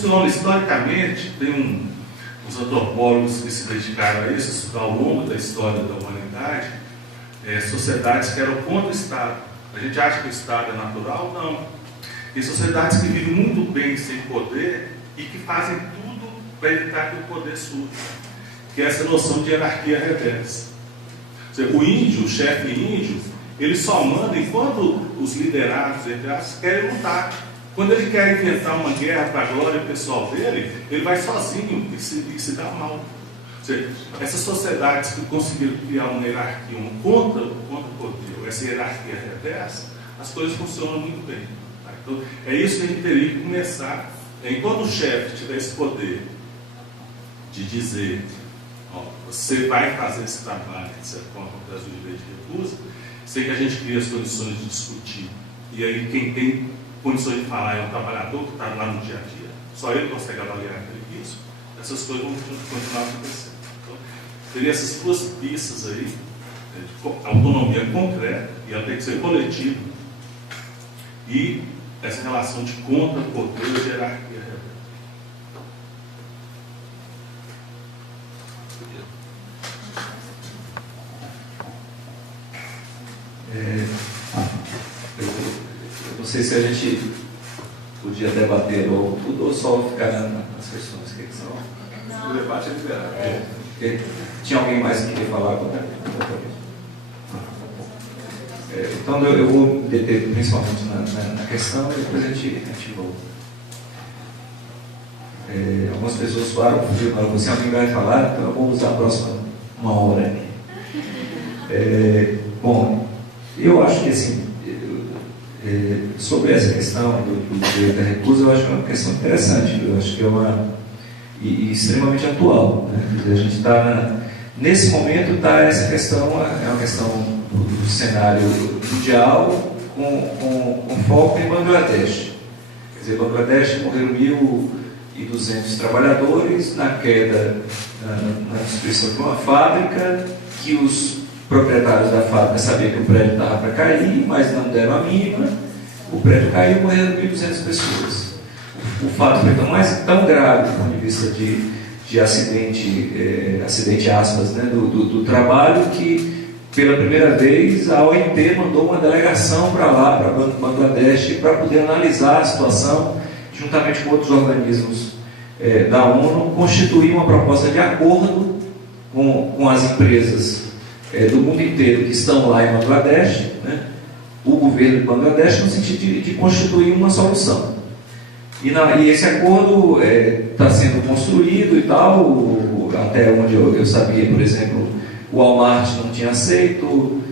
funciona historicamente, tem uns antropólogos que se dedicaram a isso ao longo da história da humanidade, sociedades que eram contra o Estado. A gente acha que o Estado é natural? Não. Tem sociedades que vivem muito bem sem poder e que fazem tudo para evitar que o poder surja, que é essa noção de hierarquia reversa. Ou seja, o índio, o chefe índio, ele só manda enquanto os liderados, entre aspas, querem lutar. Quando ele quer inventar uma guerra para a glória pessoal dele, ele vai sozinho e se dá mal. Ou seja, essas sociedades que conseguiram criar uma hierarquia, contra o poder, essa hierarquia reversa, as coisas funcionam muito bem. Tá? Então, é isso que a gente teria que começar. Enquanto o chefe tiver esse poder de dizer, ó, você vai fazer esse trabalho que você contra o Brasil de direito de recusa, sei que a gente cria as condições de discutir. E aí quem tem condições de falar é o trabalhador que está lá no dia a dia. Só ele consegue avaliar aquele risco. Essas coisas vão continuar acontecendo. Então, teria essas duas pistas aí, de autonomia concreta, e ela tem que ser coletiva, e essa relação de conta, poder e hierarquia. Eu não sei se a gente podia debater logo tudo ou só ficar nas questões que são. O debate é liberado. Tinha alguém mais que queria falar agora? Então eu vou deter principalmente na questão e depois a gente volta. Algumas pessoas falaram, se alguém vai falar, então eu vou usar a próxima 1 hora aqui. Bom, eu acho que assim, sobre essa questão do direito da recusa, eu acho que é uma questão interessante, eu acho que é e extremamente atual. Né? A gente está, nesse momento, essa questão, é uma questão do cenário mundial com foco em Bangladesh. Quer dizer, Bangladesh morreram 1.200 trabalhadores na queda, na destruição de uma fábrica, que os proprietários da fábrica sabiam que o prédio estava para cair, mas não deram a mínima. O prédio caiu, morreram 1.200 pessoas. O fato foi tão grave do ponto de vista de acidente aspas, né, do trabalho, que pela primeira vez a OIT mandou uma delegação para lá, para Bangladesh, para poder analisar a situação, juntamente com outros organismos da ONU, constituir uma proposta de acordo com as empresas do mundo inteiro que estão lá em Bangladesh, né, o governo de Bangladesh, no sentido de constituir uma solução. E esse acordo está sendo construído e tal, até onde eu sabia, por exemplo, o Walmart não tinha aceito,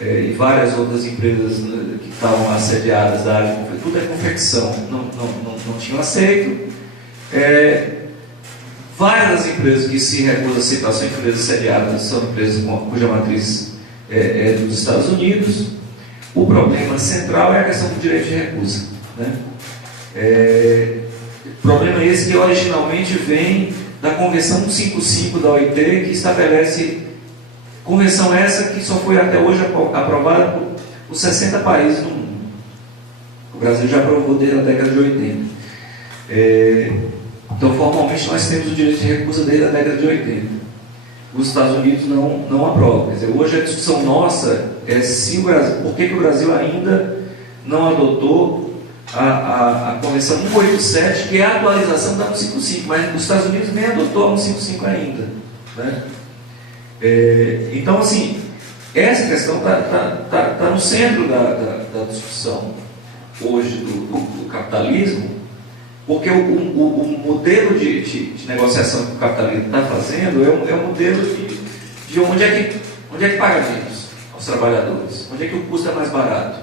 e várias outras empresas que estavam assediadas da área de confecção, tudo é confecção, não tinham aceito. Várias empresas que se recusam a aceitar são empresas sediadas, são empresas cuja matriz é dos Estados Unidos. O problema central é a questão do direito de recusa. Né? Problema esse que originalmente vem da Convenção 155 da OIT, que estabelece, convenção essa que só foi até hoje aprovada por 60 países no mundo. O Brasil já aprovou desde a década de 80. Então, formalmente, nós temos o direito de recusa desde a década de 80. Os Estados Unidos não aprovam. Quer dizer, hoje a discussão nossa é se o Brasil, por que o Brasil ainda não adotou a Convenção 187, que é a atualização da 155, mas os Estados Unidos nem adotou a 155 ainda. Né? Então, assim, essa questão está no centro da discussão hoje do capitalismo, porque o modelo de negociação que o capitalismo está fazendo é um modelo de onde é que paga menos aos trabalhadores, onde é que o custo é mais barato.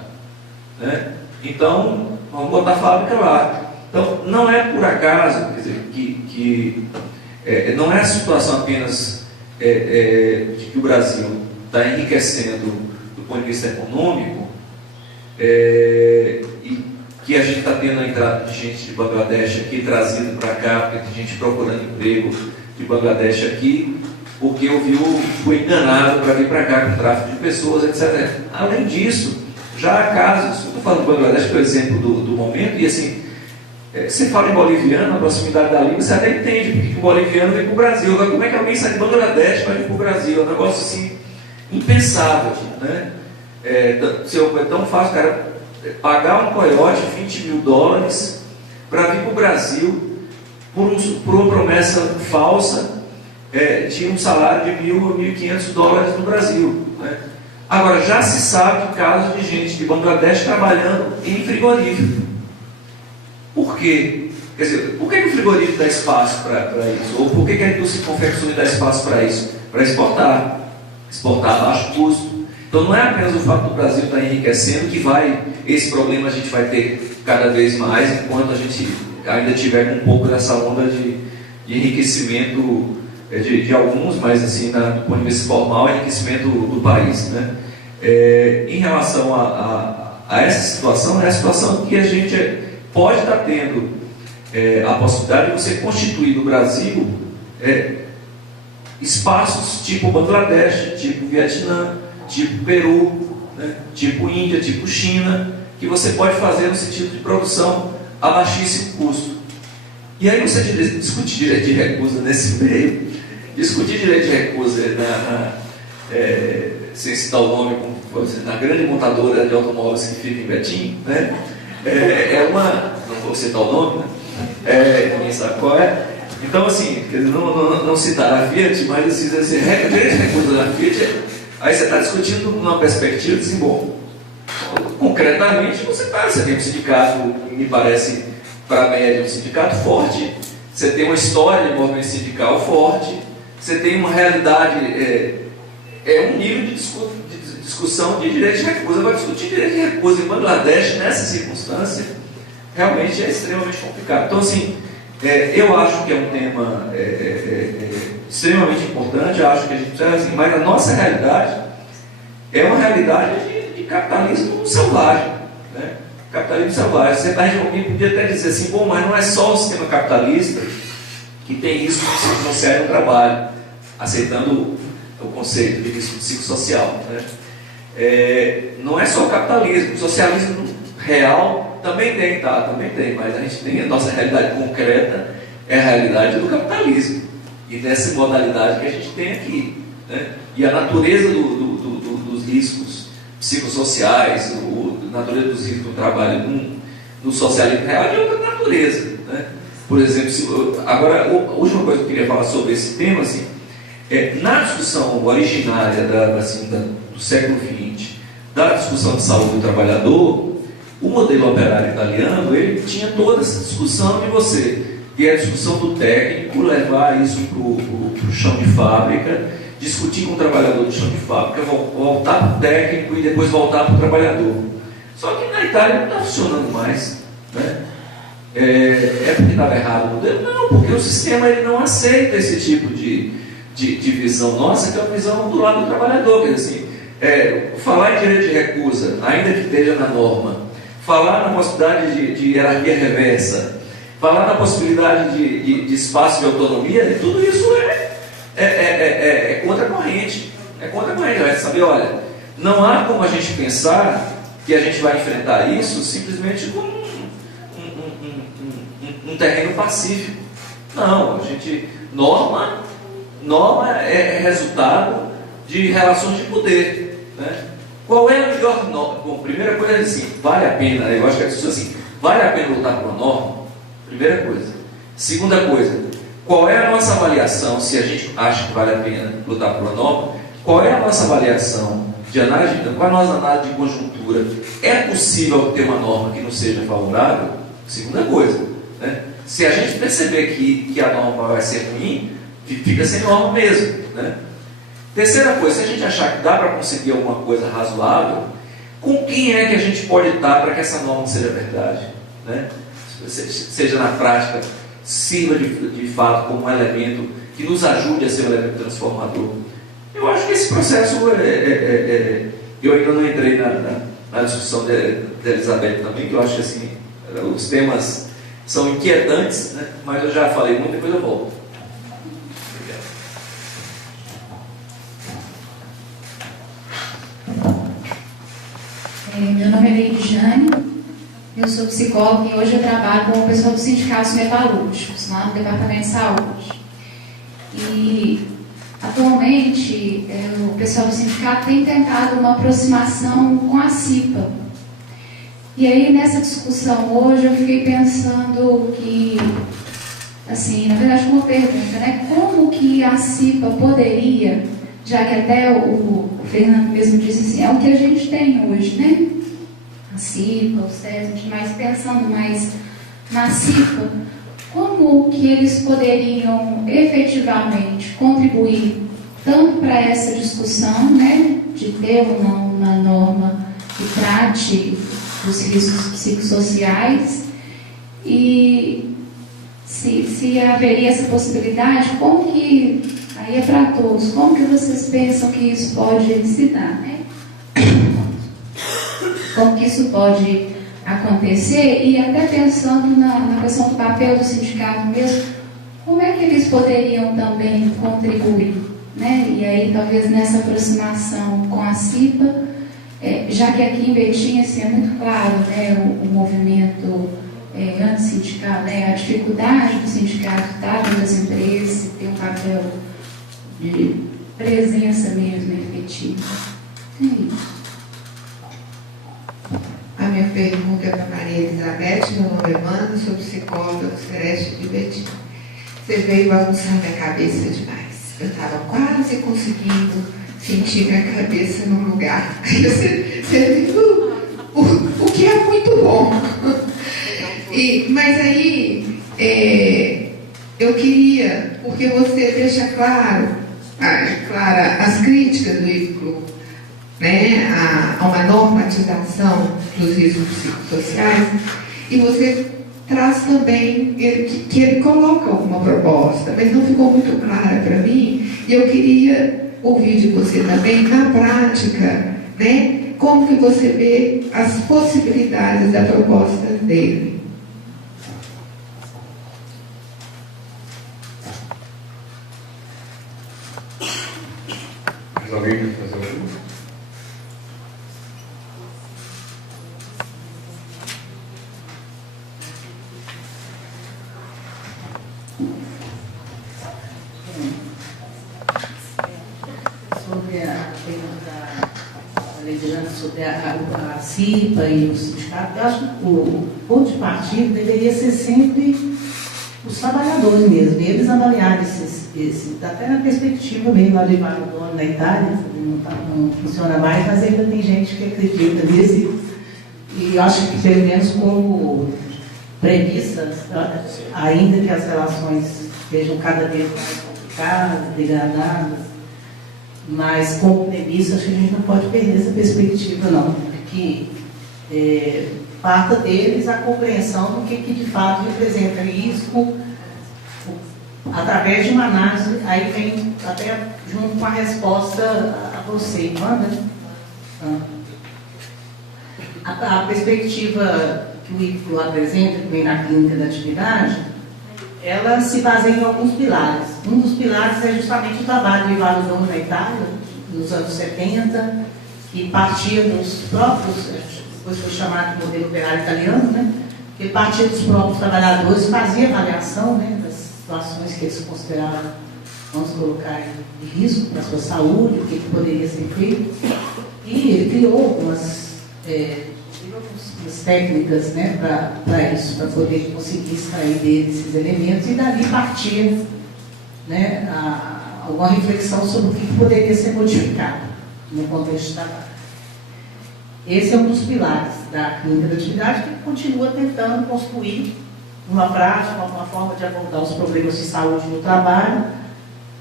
Né? Então, vamos botar a fábrica lá. Então, não é por acaso, quer dizer, que não é a situação apenas de que o Brasil está enriquecendo do ponto de vista econômico, e que a gente está tendo a entrada de gente de Bangladesh aqui, trazido para cá, porque tem gente procurando emprego de Bangladesh aqui, porque foi enganado para vir para cá com tráfico de pessoas, etc. Além disso, já há casos, estou falando do Bangladesh, que é o exemplo do momento, e assim, Você fala em boliviano, a proximidade da língua, você até entende porque o boliviano vem para o Brasil. Agora, como é que alguém sai de Bangladesh e vai vir para o Brasil? É um negócio assim, impensável, né? É tão fácil, cara, pagar um coiote $20 mil para vir para o Brasil por uma promessa falsa de um salário de $1.000 ou $1.500 no Brasil, né? Agora, já se sabe de casos de gente de Bangladesh trabalhando em frigorífico. Por quê? Quer dizer, por que o frigorífico dá espaço para isso? Ou por que a indústria de confecções dá espaço para isso? Para exportar. Exportar a baixo custo. Então não é apenas o fato do Brasil estar enriquecendo que esse problema a gente vai ter cada vez mais, enquanto a gente ainda tiver com um pouco dessa onda de enriquecimento de alguns, mas assim, do ponto de vista formal, enriquecimento do país, né? Em relação a essa situação, é a situação que a gente pode estar tendo a possibilidade de você constituir no Brasil espaços tipo Bangladesh, tipo Vietnã, tipo Peru, né? Tipo Índia, tipo China, que você pode fazer no sentido de produção a baixíssimo custo. E aí você discutir direito de recusa nesse meio, discutir direito de recusa sem citar o nome, na grande montadora de automóveis que fica em Betim, né? Não vou citar o nome, né? Ninguém sabe qual é. Então, assim, não citar a Fiat, mas assim, direito de recusa da Fiat, aí você está discutindo numa perspectiva de assim, bom, concretamente você tem um sindicato que me parece, para a média, um sindicato forte, você tem uma história de movimento sindical forte, você tem uma realidade, um nível de discussão de direito de recusa. Agora, discutir direito de recusa em Bangladesh, nessa circunstância, realmente é extremamente complicado. Então, assim, eu acho que é um tema extremamente importante, eu acho que a gente precisa, assim, mas a nossa realidade é uma realidade de capitalismo selvagem, né? Capitalismo selvagem. Alguém podia até dizer assim, bom, mas não é só o sistema capitalista que tem risco psicossocial no trabalho, aceitando o conceito de risco psicossocial, né? Não é só o capitalismo, o socialismo real também tem, também tem, mas a gente tem a nossa realidade concreta, é a realidade do capitalismo, e dessa modalidade que a gente tem aqui, né? E a natureza dos riscos psicossociais, a natureza dos riscos do trabalho no socialismo real é outra natureza, né? Por exemplo, agora, a última coisa que eu queria falar sobre esse tema, assim, na discussão originária do século XX, da discussão de saúde do trabalhador, o modelo operário italiano, ele tinha toda essa discussão de você ter a discussão do técnico, levar isso para o chão de fábrica, discutir com o trabalhador do chão de fábrica, voltar para o técnico e depois voltar para o trabalhador. Só que na Itália não está funcionando mais, né? Porque estava errado o modelo? Não, porque o sistema ele não aceita esse tipo de visão nossa, que é uma visão do lado do trabalhador. Quer dizer, assim, falar em direito de recusa, ainda que esteja na norma, falar na possibilidade de hierarquia reversa, falar na possibilidade de espaço de autonomia, tudo isso é contra-corrente. É contra-corrente. Vai saber, olha, não há como a gente pensar que a gente vai enfrentar isso simplesmente como um terreno pacífico. Não, norma é resultado de relações de poder, né? Qual é a melhor norma? Bom, primeira coisa é assim, vale a pena, eu acho que é assim, vale a pena lutar por uma norma? Primeira coisa. Segunda coisa, qual é a nossa avaliação, se a gente acha que vale a pena lutar por uma norma, qual é a nossa avaliação de análise, qual é a nossa análise de conjuntura? É possível ter uma norma que não seja favorável? Segunda coisa, né? Se a gente perceber que a norma vai ser ruim, fica sem norma mesmo, né? Terceira coisa, se a gente achar que dá para conseguir alguma coisa razoável, com quem é que a gente pode estar para que essa norma seja verdade, né? Seja na prática, sirva de fato como um elemento que nos ajude a ser um elemento transformador. Eu acho que esse processo, eu ainda não entrei na discussão de Elizabeth também, que eu acho que assim, os temas são inquietantes, né? Mas eu já falei muito, depois eu volto. Meu nome é Leide Jane, Eu sou psicóloga e hoje eu trabalho com o pessoal dos sindicatos metalúrgicos, lá no Departamento de Saúde. E, atualmente, o pessoal do sindicato tem tentado uma aproximação com a CIPA. E aí, nessa discussão hoje, eu fiquei pensando que, assim, na verdade, uma pergunta, né? Como que a CIPA poderia, já que até o Fernando mesmo disse assim, é o que a gente tem hoje, né? A CIPA, o SESM, mas pensando mais na CIPA, como que eles poderiam efetivamente contribuir tanto para essa discussão, né, de ter ou não uma norma que trate os riscos psicossociais, e se haveria essa possibilidade, como que, aí é para todos, como que vocês pensam que isso pode se dar, né? Como que isso pode acontecer, e até pensando na questão do papel do sindicato mesmo, como é que eles poderiam também contribuir, né? E aí talvez nessa aproximação com a CIPA, já que aqui em Betim assim, é muito claro, né, o movimento antissindical, né, a dificuldade do sindicato estar dentro das empresas, ter um papel de presença mesmo efetiva. É isso. A minha pergunta é para Maria Elizabeth, meu nome é Amanda, sou psicóloga do Sereste de Betim. Você veio bagunçar minha cabeça demais. Eu estava quase conseguindo sentir minha cabeça no lugar. Você viu o que é muito bom. Mas aí, eu queria, porque você deixa clara as críticas do IFCLU, né, a uma normatização dos riscos psicossociais, e você traz também que ele coloca alguma proposta, mas não ficou muito clara para mim, e eu queria ouvir de você também, na prática, né, como que você vê as possibilidades da proposta dele. Mais alguém quer fazer uma pergunta? Sobre a pergunta da Legiane sobre a CIPA e o sindicato, eu acho que o ponto de partida deveria ser sempre os trabalhadores mesmo, eles avaliarem até na perspectiva mesmo, lá de Dono na Itália, não funciona mais, mas ainda tem gente que acredita nisso, e eu acho que pelo menos como premissa, ainda que as relações sejam cada vez mais complicadas, degradadas, mas como premissa, acho que a gente não pode perder essa perspectiva não, de que parta deles a compreensão do que de fato representa risco, através de uma análise, aí vem até junto com a resposta a você, Wanda. A perspectiva que o IFCLU apresenta, que vem na clínica da atividade, ela se baseia em alguns pilares. Um dos pilares é justamente o trabalho do Ivaldo Dono na Itália, nos anos 70, que partia dos próprios, depois foi chamado de modelo operário italiano, né? Que partia dos próprios trabalhadores, fazia avaliação, né, das situações que eles consideravam, vamos colocar, de risco para a sua saúde, o que poderia ser feito. E ele criou algumas técnicas, né, para isso, para poder conseguir extrair dele esses elementos, e dali partir, né, alguma reflexão sobre o que poderia ser modificado no contexto de trabalho. Esse é um dos pilares da clínica da atividade, que continua tentando construir uma prática, uma forma de abordar os problemas de saúde no trabalho,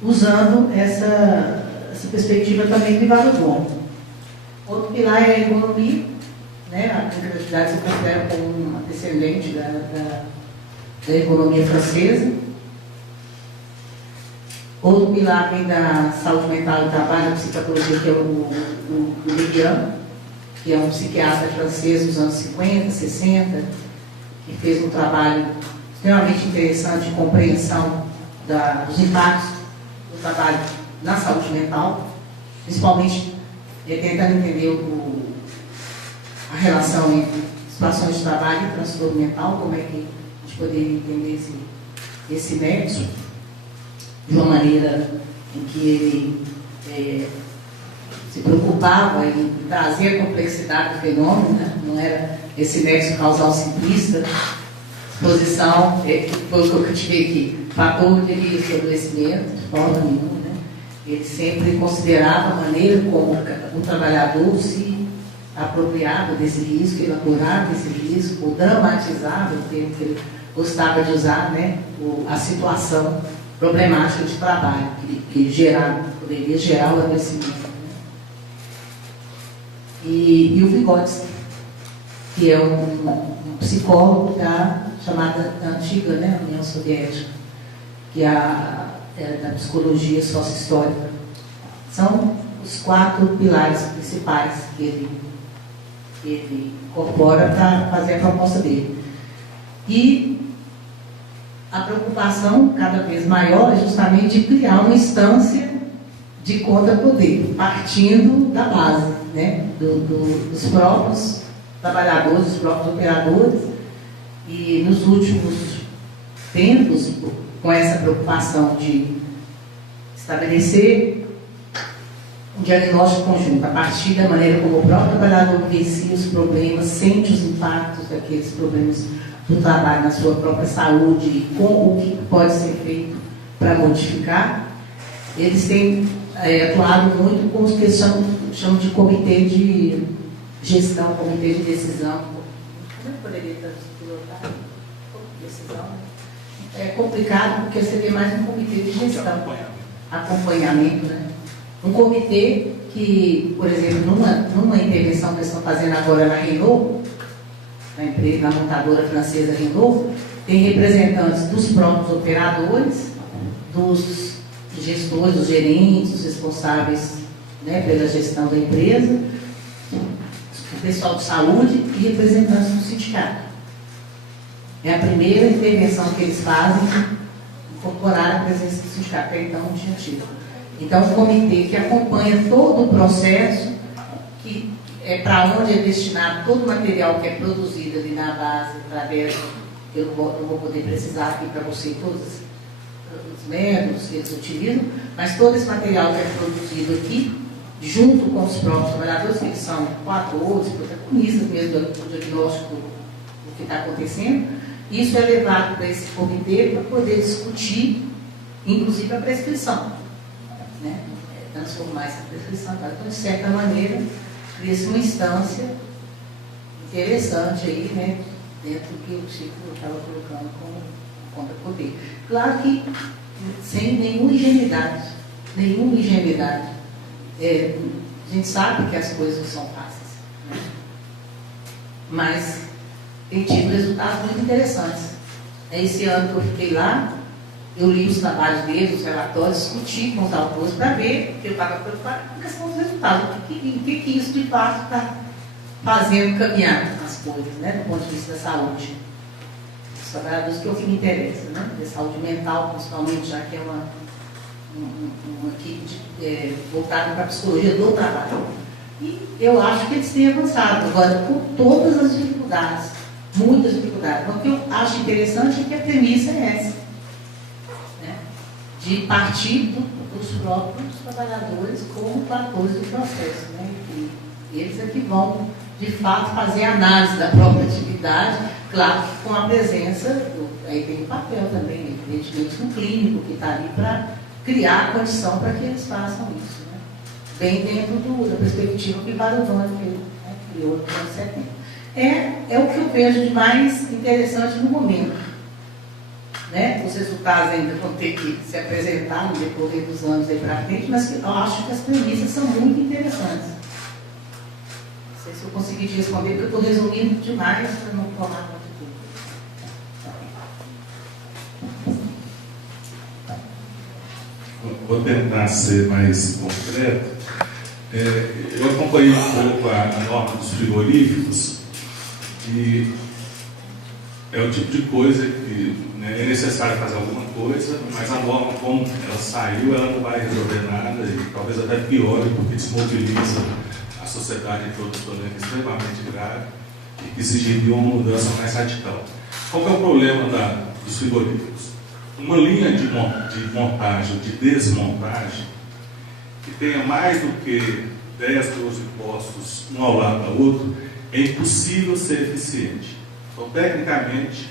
usando essa perspectiva também do Ivaldo Dono. Outro pilar é a ergonomia, né? A clínica da atividade se considera como uma descendente da ergonomia francesa. Outro pilar vem da saúde mental e trabalho, da psicologia, que é o Leguian, que é um psiquiatra francês dos anos 50, 60, que fez um trabalho extremamente interessante de compreensão dos impactos do trabalho na saúde mental, principalmente tentando entender a relação entre situações de trabalho e transtorno mental, como é que a gente poderia entender esse nexo, de uma maneira em que ele se preocupava em trazer a complexidade do fenômeno, né? Não era esse nexo causal simplista, exposição, que foi o que eu tive aqui, fator de risco e adoecimento, de forma nenhuma, né? Ele sempre considerava a maneira como um trabalhador se apropriava desse risco, elaborava esse risco, ou dramatizava, o termo que ele gostava de usar, né? A situação problemática de trabalho, que poderia gerar o adoecimento. Né? E o Vygotsky, que é um psicólogo da chamada antiga, né, União Soviética, que é da psicologia sócio-histórica. São os 4 pilares principais que ele incorpora para fazer a proposta dele. E a preocupação cada vez maior é justamente de criar uma instância de contra-poder, partindo da base, né, dos próprios trabalhadores, dos próprios operadores. E nos últimos tempos, com essa preocupação de estabelecer um diagnóstico conjunto, a partir da maneira como o próprio trabalhador vivencia os problemas, sente os impactos daqueles problemas do trabalho na sua própria saúde e com o que pode ser feito para modificar, eles têm atuado muito com os que chamam de comitê de gestão, comitê de decisão. Como poderia pilotar? Decisão? É complicado porque seria mais um comitê de gestão, acompanhamento, né? Um comitê que, por exemplo, numa intervenção que eles estão fazendo agora na Renault, na montadora francesa Renault, tem representantes dos próprios operadores, dos gestores, dos gerentes, os responsáveis, né, pela gestão da empresa, o pessoal de saúde e representantes do sindicato. É a primeira intervenção que eles fazem, incorporar a presença do sindicato, até então não tinha tido. Então, um comitê que acompanha todo o processo, que é para onde é destinado todo o material que é produzido ali na base, através, eu não vou poder precisar aqui para você todos os métodos que eles utilizam, mas todo esse material que é produzido aqui, junto com os próprios trabalhadores, que eles são coatores, protagonistas mesmo do diagnóstico do que está acontecendo, isso é levado para esse comitê para poder discutir, inclusive, a prescrição. Né? Transformar essa prescrição. Então, de certa maneira, cria-se uma instância interessante aí, né? Dentro do que o Chico estava colocando como contra-poder. Claro que sem nenhuma ingenuidade. A gente sabe que as coisas não são fáceis, né? Mas tem tido resultados muito interessantes. Esse ano que eu fiquei lá, eu li os trabalhos deles, os relatórios, discuti com os autores para ver, porque eu estava preocupado com a questão dos resultados, o que isso de fato está fazendo caminhar as coisas, né, do ponto de vista da saúde. Os trabalhadores que me interessa, né, de saúde mental, principalmente, já que é uma equipe voltada para a psicologia do trabalho. E eu acho que eles têm avançado, agora, com todas as dificuldades, muitas dificuldades. Então, o que eu acho interessante é que a premissa é essa, né, de partir dos próprios trabalhadores como atores do processo, né, e eles é que vão, de fato, fazer a análise da própria atividade, claro que com a presença, aí tem um papel também, evidentemente, do clínico que está ali para criar a condição para que eles façam isso, né, bem dentro da perspectiva que o Varovani criou nos anos 70. É o que eu vejo de mais interessante no momento. Né? Os resultados ainda vão ter que se apresentar no decorrer dos anos aí para frente, mas eu acho que as premissas são muito interessantes. Não sei se eu consegui te responder, porque eu estou resumindo demais para não tomar conta de tudo. Vou tentar ser mais concreto. Eu acompanhei um pouco a norma dos frigoríficos e é o tipo de coisa que, né, é necessário fazer alguma coisa, mas a norma, como ela saiu, ela não vai resolver nada e talvez até piore, porque desmobiliza a sociedade em todo o problema extremamente grave. que exigiria uma mudança mais radical. Qual que é o problema dos frigoríficos? Uma linha de montagem, de desmontagem, que tenha mais do que 10, 12 postos um ao lado do outro, é impossível ser eficiente. Então, tecnicamente,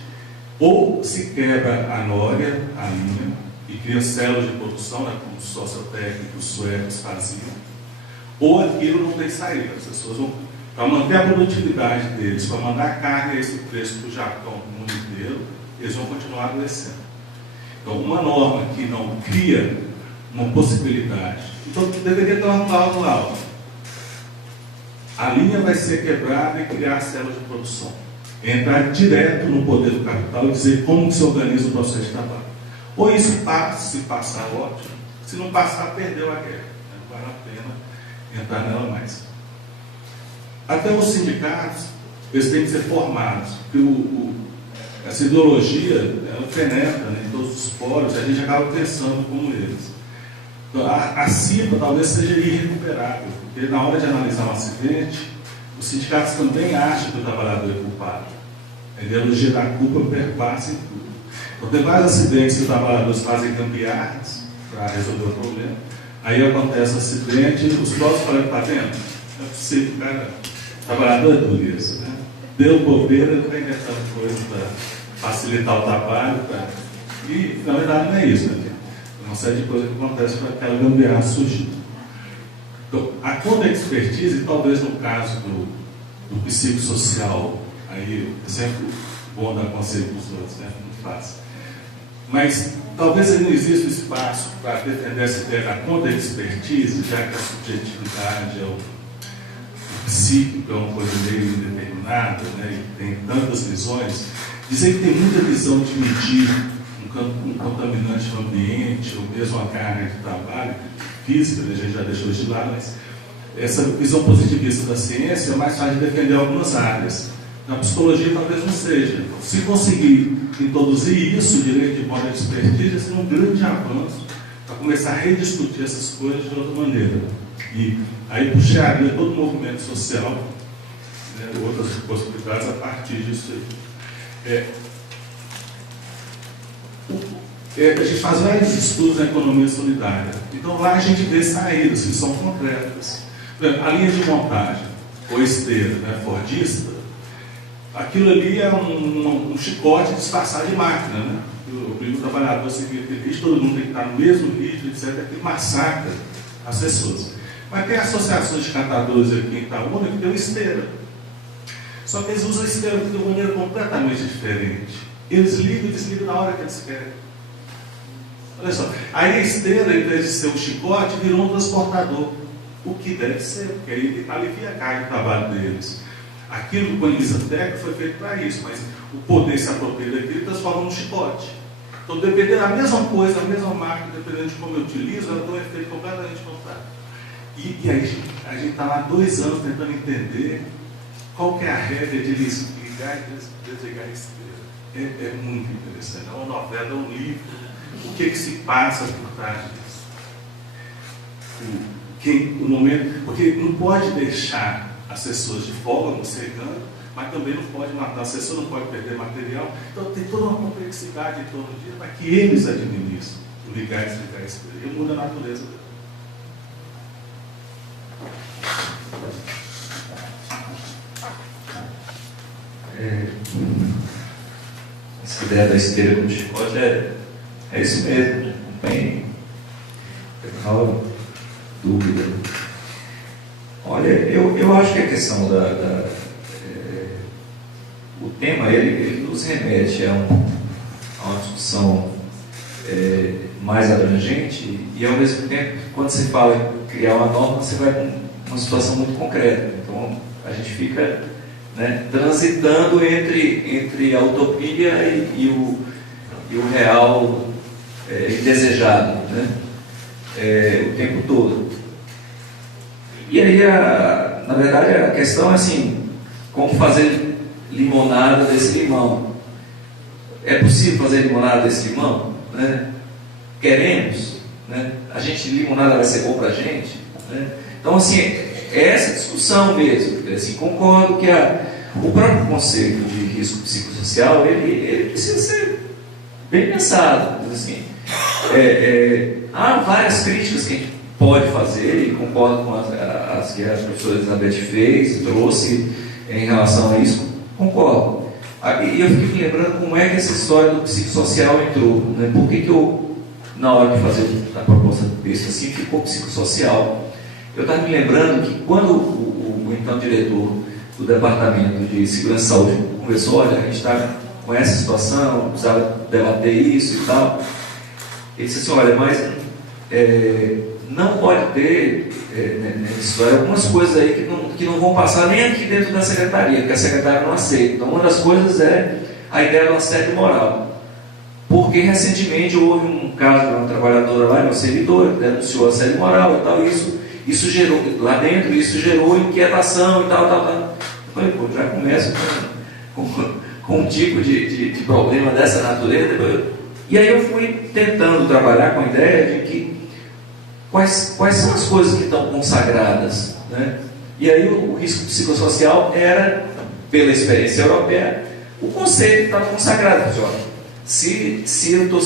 ou se quebra a nória, a linha, e cria células de produção, né, como os sociotécnicos suecos faziam, ou aquilo não tem saída. As pessoas vão, para manter a produtividade deles, para mandar carne a esse preço para o Japão, para o mundo inteiro, eles vão continuar adoecendo. Então, uma norma que não cria uma possibilidade, então deveria ter uma cláusula. A linha vai ser quebrada e criar células de produção. Entrar direto no poder do capital e dizer como que se organiza o processo de trabalho. Ou isso passa, se passar, ótimo. Se não passar, perdeu a guerra. Não vale a pena entrar nela mais. Até os sindicatos, eles têm que ser formados. Porque essa ideologia, ela penetra, né, em todos os poros, e a gente acaba pensando como eles. Então, a CIPA talvez seja irrecuperável, porque na hora de analisar um acidente, os sindicatos também acham que o trabalhador é culpado. A ideologia da culpa perpassa em tudo. Então, tem vários acidentes que os trabalhadores fazem gambiarras para resolver o problema. Aí acontece o acidente, os próprios falam, está vendo? Não é possível, cara. O trabalhador é dureza, né? Deu bobeira, não tem inventando coisa para facilitar o trabalho. E, na verdade, não é isso, né? Uma série de coisas que acontece para aquela gambiarra surgir. Então, a contra-expertise, talvez no caso do psicossocial, aí é sempre bom dar conselho para os outros, né? Muito fácil. Mas talvez aí não exista espaço para defender essa ideia da contra-expertise, já que a subjetividade, o psíquico é uma coisa meio indeterminada, né? E tem tantas visões. Dizer que tem muita visão de medir um contaminante no ambiente, ou mesmo a carga de trabalho física, a gente já deixou de lado, mas essa visão positivista da ciência é mais fácil de defender algumas áreas. Na psicologia talvez não seja. Então, se conseguir introduzir isso, o direito de moda de expertise, seria um grande avanço para começar a rediscutir essas coisas de outra maneira. E aí puxaria todo o movimento social, né, outras possibilidades a partir disso aí. A gente faz vários estudos na economia solidária. Então lá a gente vê saídas que são concretas. Por exemplo, a linha de montagem, ou esteira, né, fordista, aquilo ali é um chicote disfarçado de máquina, né? Obriga o trabalhador a seguir aquele ritmo, todo mundo tem que estar no mesmo ritmo, etc. Que massacra as pessoas. Mas tem associações de catadores aqui em Itaúna que tem uma esteira. Só que eles usam a esteira de uma maneira completamente diferente. Eles ligam e desligam na hora que eles querem. Olha só, aí a esteira, em vez de ser um chicote, virou um transportador. O que deve ser, porque aí alivia a carga de trabalho deles. Aquilo com a Elisateca foi feito para isso, mas o poder se apropria daquilo e transforma num chicote. Então, dependendo da mesma coisa, da mesma máquina, dependendo de como eu utilizo, ela tem um efeito completamente contrário. E aí a gente está lá 2 anos tentando entender qual que é a regra de ligar e desligar a esteira. É muito interessante. É uma novela, é um livro. O que se passa por trás disso? O momento, porque não pode deixar as pessoas de folga, não cegando, mas também não pode matar a pessoa, não pode perder material. Então tem toda uma complexidade em torno disso, para que eles administram o ligar e desligar a esteira. E muda a natureza dela. Essa ideia da esteira com chicote é isso mesmo, não tem menor dúvida. Olha, eu acho que a questão o tema ele nos remete a uma discussão mais abrangente e ao mesmo tempo, quando você fala em criar uma norma, você vai com uma situação muito concreta. Então a gente fica, né, transitando entre a utopia e o real indesejado, né, o tempo todo. E aí, na verdade, a questão é assim, como fazer limonada desse limão? É possível fazer limonada desse limão? Né? Queremos? Né? A limonada vai ser bom para a gente? Né? Então, assim, é essa discussão mesmo. Assim, concordo que O próprio conceito de risco psicossocial, ele precisa ser bem pensado. Assim, há várias críticas que a gente pode fazer, e concordo com as que a professora Elizabeth fez, trouxe em relação a isso, concordo. E eu fiquei me lembrando como é que essa história do psicossocial entrou, né? Por que eu, na hora de fazer a proposta do texto assim, ficou psicossocial? Eu estava me lembrando que quando o então diretor do Departamento de Segurança e Saúde conversou, olha, a gente está com essa situação, precisava debater isso e tal, ele disse assim, olha, mas não pode ter nessa história algumas coisas aí que não vão passar nem aqui dentro da secretaria, porque a secretária não aceita. Então, uma das coisas é a ideia do assédio moral. Porque recentemente houve um caso de uma trabalhadora lá, uma servidora, que denunciou assédio moral e tal, isso gerou, lá dentro, isso gerou inquietação e tal. Eu falei, pô, já começa com um tipo de problema dessa natureza. E aí eu fui tentando trabalhar com a ideia de que quais são as coisas que estão consagradas, né? E aí o risco psicossocial era, pela experiência europeia, o conceito que estava consagrado. Se eu estou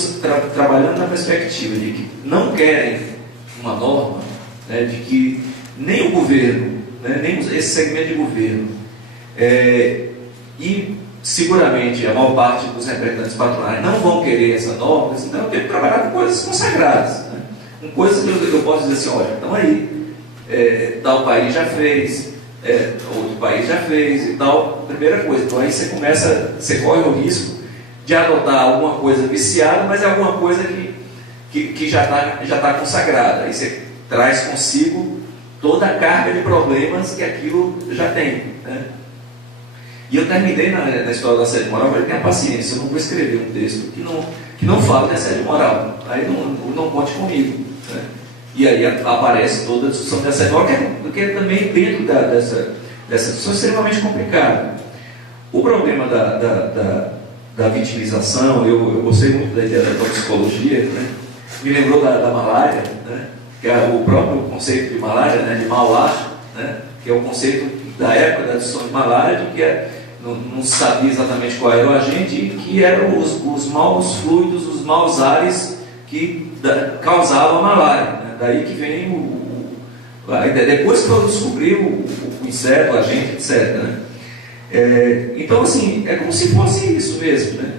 trabalhando na perspectiva de que não querem uma norma, né, de que nem o governo, né, nem esse segmento de governo, e seguramente a maior parte dos representantes patronais não vão querer essa norma, então eu tenho que trabalhar com coisas consagradas, né? Com coisas que eu posso dizer assim, olha, então aí, tal país já fez, outro país já fez e tal, primeira coisa. Então aí você corre o risco de adotar alguma coisa viciada, mas é alguma coisa que já está consagrada. Aí você traz consigo toda a carga de problemas que aquilo já tem, né? E eu terminei na história do assédio moral, mas tenha paciência, eu não vou escrever um texto que não fala de assédio moral. Aí não conte comigo, né? E aí aparece toda a discussão de assédio moral, que é também dentro dessa discussão extremamente complicada. O problema da vitimização, eu gostei muito da ideia da toxicologia, né? Me lembrou da malária, né? Que é o próprio conceito de malária, né? De mal-ar, né? Que é o conceito da época da discussão de malária, de que não se sabia exatamente qual era o agente, e que eram os maus fluidos, os maus ares que causavam a malária, né? Daí que vem a ideia. Depois que eu descobri o inseto, o agente, etc., né? Então, assim, é como se fosse isso mesmo, né?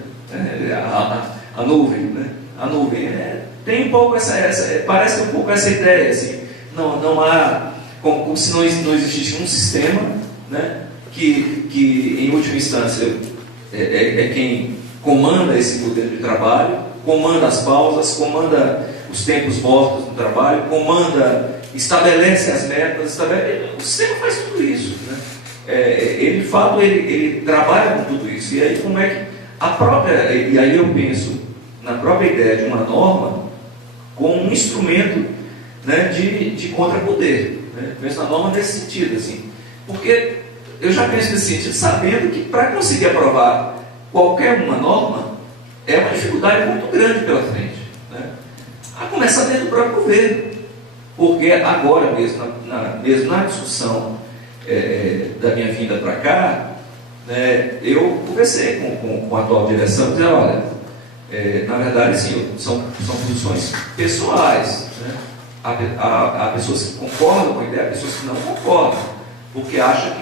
A nuvem, né? A nuvem tem um pouco parece um pouco essa ideia, assim, não há, como se não existisse um sistema, né? Que em última instância é quem comanda esse poder de trabalho, comanda as pausas, comanda os tempos mortos do trabalho, estabelece as metas, o sistema faz tudo isso, né? Ele de fato ele trabalha com tudo isso. E aí como é que e aí eu penso na própria ideia de uma norma como um instrumento, né, de contrapoder, né? Penso na norma nesse sentido, assim, porque eu já penso nesse sentido, sabendo que para conseguir aprovar qualquer uma norma é uma dificuldade muito grande pela frente, né? A começar dentro do próprio governo, porque agora mesmo na discussão da minha vinda para cá, né, eu conversei com a atual direção e disse, olha, na verdade, sim, são posições pessoais, né? Há pessoas que concordam com a ideia, há pessoas que não concordam, porque acham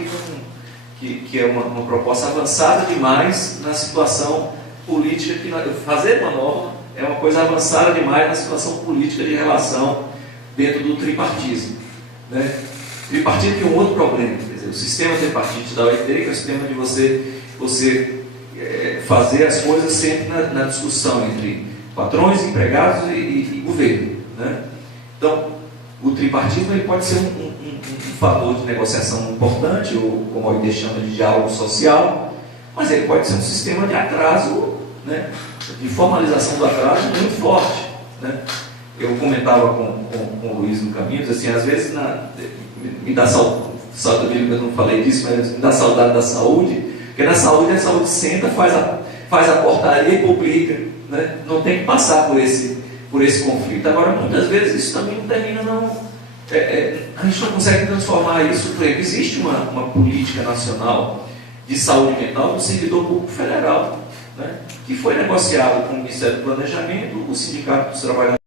que é uma proposta avançada demais na situação política, que fazer uma norma é uma coisa avançada demais na situação política de relação dentro do tripartismo, né? Tripartite tem um outro problema, quer dizer, o sistema tripartite da OIT, que é o sistema de você fazer as coisas sempre na discussão entre patrões, empregados e governo, né? Então, o tripartismo ele pode ser um fator de negociação importante, ou como a OIT chama de diálogo social, mas ele pode ser um sistema de atraso, né? De formalização do atraso muito forte, né? Eu comentava com o Luiz no caminho, assim, às vezes me dá saudade, eu não falei disso, mas me dá saudade da saúde, porque na saúde a saúde senta, faz a portaria e publica, né? Não tem que passar por esse conflito. Agora, muitas vezes isso também não termina, a gente não consegue transformar isso. Por exemplo, existe uma política nacional de saúde mental do servidor público federal, né, que foi negociado com o Ministério do Planejamento, o Sindicato dos Trabalhadores